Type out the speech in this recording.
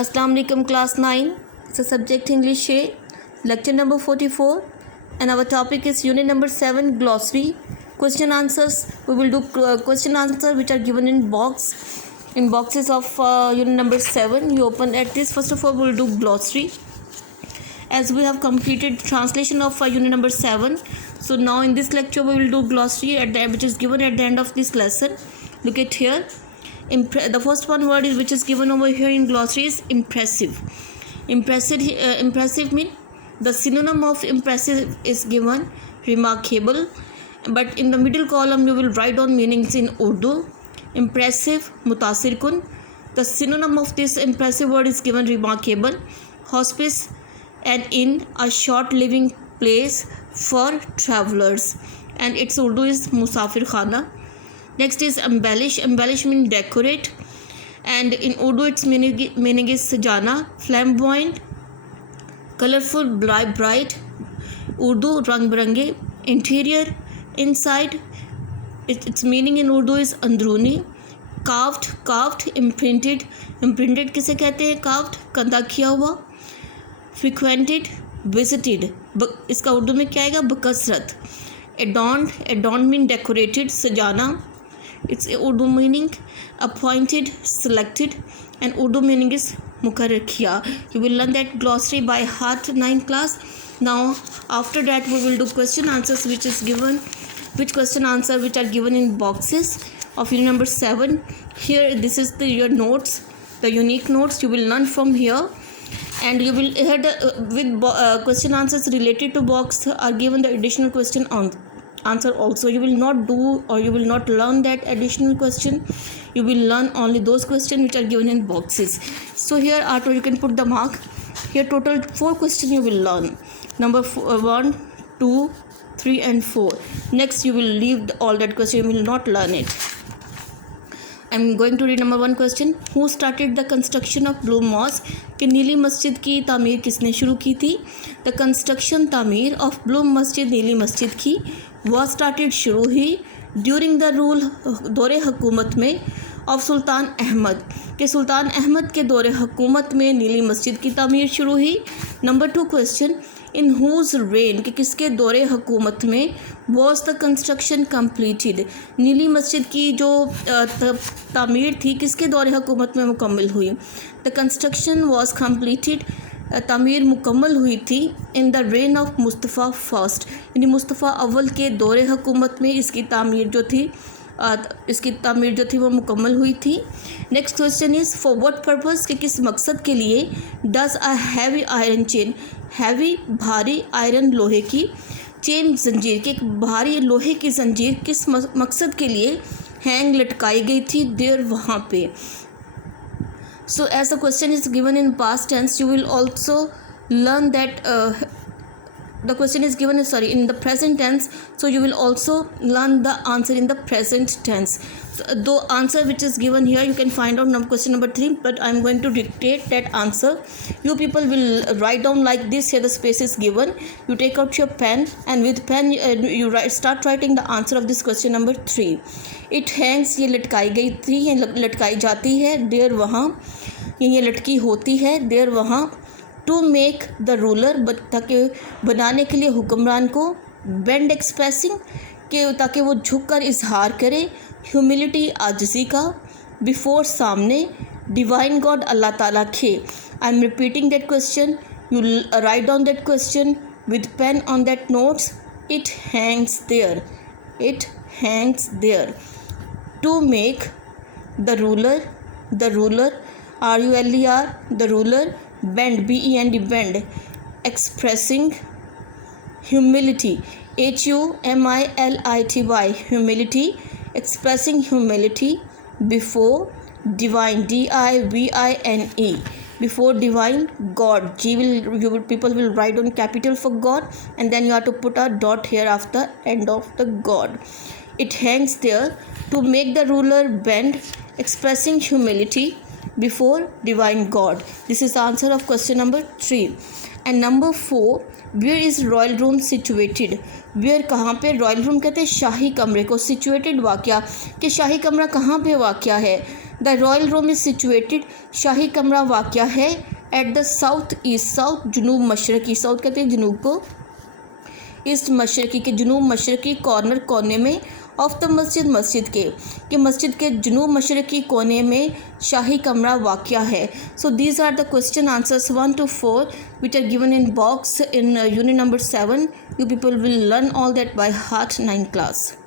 Assalamu alaikum class 9. It's a subject English है, lecture number 44 and our topic is unit number 7 glossary. Question answers, we will do question answer which are given in boxes of unit number 7. You open at this. First of all we will do glossary as we have completed translation of unit number 7. So now in this lecture we will do glossary at the which is given at the end of this lesson. Look at here. The first one word is which is given over here in glossary is impressive. Impressive mean the synonym of impressive is given remarkable, but in the middle column you will write down meanings in Urdu. Impressive, mutasir kun. The synonym of this impressive word is given remarkable. Hospice, an inn, a short living place for travelers, and its Urdu is musafir khana. Next is embellish. Embellish means decorate, and in Urdu its meaning is sajana. Flamboyant, colorful, bright. Urdu rang birange. Interior, inside. Its meaning in Urdu is अंदरूनी. Carved, imprinted. Imprinted किसे कहते हैं? Carved, कंधा किया हुआ. Frequented, visited. इसका उर्दू में क्या आएगा? बकसरत. Adorned mean decorated, सजाना. Its Urdu meaning appointed, selected, and Urdu meaning is मुकर्रर किया. You will learn that glossary by heart 9 class. Now after that we will do question answers which are given in boxes of unit number 7. Here this is your notes, the unique notes you will learn from here, and you will hear with question answers related to box are given the additional question answer also. You will not do or you will not learn that additional question. You will learn only those questions which are given in boxes. So here after you can put the mark. Here total 4 questions you will learn. Number 1, 2, 3 and 4. Next you will leave all that question. You will not learn it. I am going to read number 1 question. Who started the construction of Blue Mosque? कि नीली मस्जिद की तामीर किसने शुरू की थी? The construction तामीर of Blue Mosque, नीली मस्जिद की, was started शुरू ही during the rule दौरे हुकूमत में of सुल्तान अहमद, कि सुल्तान अहमद के दौरे हुकूमत में नीली मस्जिद की तामीर शुरू हुई. Number 2 question. In whose reign, कि किसके दौरे हुकूमत में वॉज द कंस्ट्रक्शन कम्प्लीटेड, नीली मस्जिद की जो तामीर थी किसके दौरे हुकूमत में मुकम्मल हुई? द कंस्ट्रक्शन वॉज कम्प्लीटेड, तामीर मुकम्मल हुई थी in the rain of Mustafa first, यानी मुस्तफ़ा अव्वल के दौरे हुकूमत में इसकी तामीर जो थी वो मुकम्मल हुई थी. Next question is for what purpose, कि किस मकसद के लिए does a heavy iron chain, heavy भारी आयरन लोहे की चेन जंजीर, कि एक भारी लोहे की जंजीर किस मकसद के लिए हैंग लटकाई गई थी देर वहाँ पे. So as the question is given in past tense, you will also learn that the question is given in the present tense, so you will also learn the answer in the present tense. So the answer which is given here you can find out question number 3, but I am going to dictate that answer. You people will write down like this. Here the space is given. You take out your pen and with pen you start writing the answer of this question number 3. It hangs, ये लटकाई गई थी, ये लटकाई जाती है. देर वहाँ, ये लटकी होती है. देर वहाँ. टू मेक द रूलर, ताकि बनाने के लिए हुक्मरान को. बेंड एक्सप्रेसिंग, के ताकि वो झुक कर इजहार करे. ह्यूमिलिटी, आजिज़ी का. बिफोर, सामने. डिवाइन गॉड, अल्लाह ताला के. I am repeating that question. You write down that question with pen on that notes. It hangs there. It hangs there. To make the ruler, RULER, the ruler. Bend, BEND, bend. Expressing humility, HUMILITY, humility. Expressing humility. Before, divine, DIVINE. Before divine, God. People will write on capital for God, and then you have to put a dot here after end of the God. It hangs there. To make the ruler bend, expressing humility before divine God. This is the answer of question number 3. And number 4, where is royal room situated? Where, कहाँ पे? Royal room कहते हैं शाही कमरे को. Situated वाक़या, कि शाही कमरा कहाँ पे वाक़या है. The royal room is situated, शाही कमरा वाक़या है at the south east, south जुनूब मशरक़ी, साउथ कहते हैं जुनूब को, ईस्ट मशरक़ी के जुनूब मशरक़ी कॉर्नर कोने में, ऑफ द मस्जिद मस्जिद के, कि मस्जिद के जुनूब मशरक़ी कोने में शाही कमरा वाक़या है. So these are the question answers 1 to 4 which are given in box in unit number 7. You people will learn all that by heart 9 class.